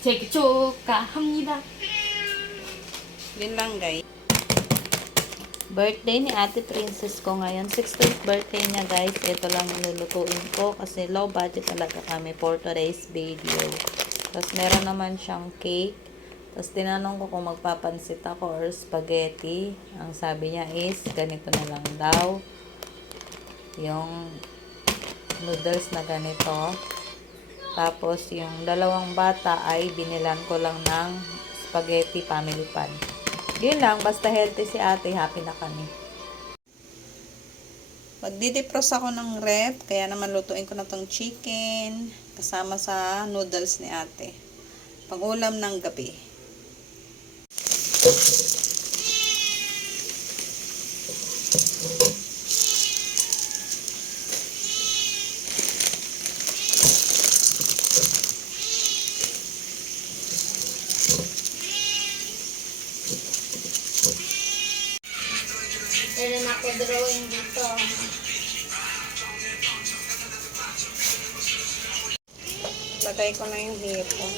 생일 축하합니다. Yun lang guys. Birthday ni Ate Princess ko ngayon. 16th birthday niya guys. Ito lang nilulutuin ko kasi low budget talaga kami for today's video. Tapos meron naman siyang cake. Tapos tinanong ko kung magpapansit ako or spaghetti. Ang sabi niya is ganito na lang daw. Yung noodles na ganito. Tapos yung dalawang bata ay binilan ko lang ng spaghetti family pan. Yun lang, basta healthy si ate, happy na kami. Magdidefrost ako ng ref, kaya naman lutuin ko na tong chicken kasama sa noodles ni ate. Pang-ulam ng gabi. Meron ako drawing dito. Lagay ko na yung hipon.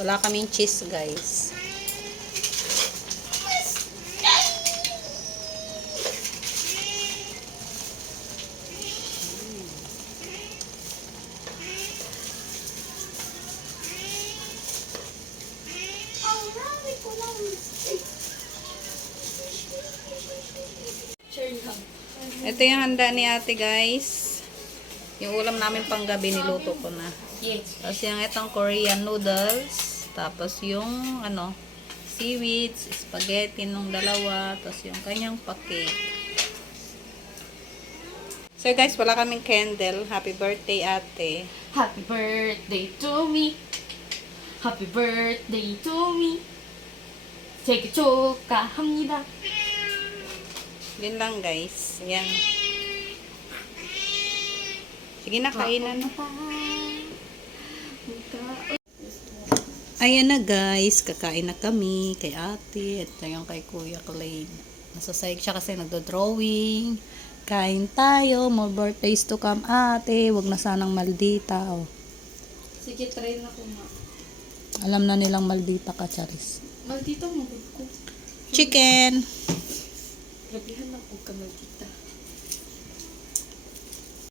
Wala kaming cheese guys. Ito yung handa ni ate guys. Yung ulam namin panggabi niluto ko na. Yes. Tapos yung itong Korean noodles. Tapos yung seaweeds, spaghetti nung dalawa. Tapos yung kanyang pa-cake. So guys, wala kaming candle. Happy birthday ate. Happy birthday to me. Happy birthday to me. 생일 축하합니다. Yun lang guys. Yan. Sige na, kainan na. Ayan na guys, kakain na kami kay ate. Ito yung kay Kuya Clay. Nasasayag siya kasi nagdo-drawing. Kain tayo, more birthdays to come ate. Huwag na sanang maldita. Oh. Sige, try na ko nga. Alam na nilang maldita ka, Charis. Maldito mo ko. Chicken! Grabihan ako ka maldito.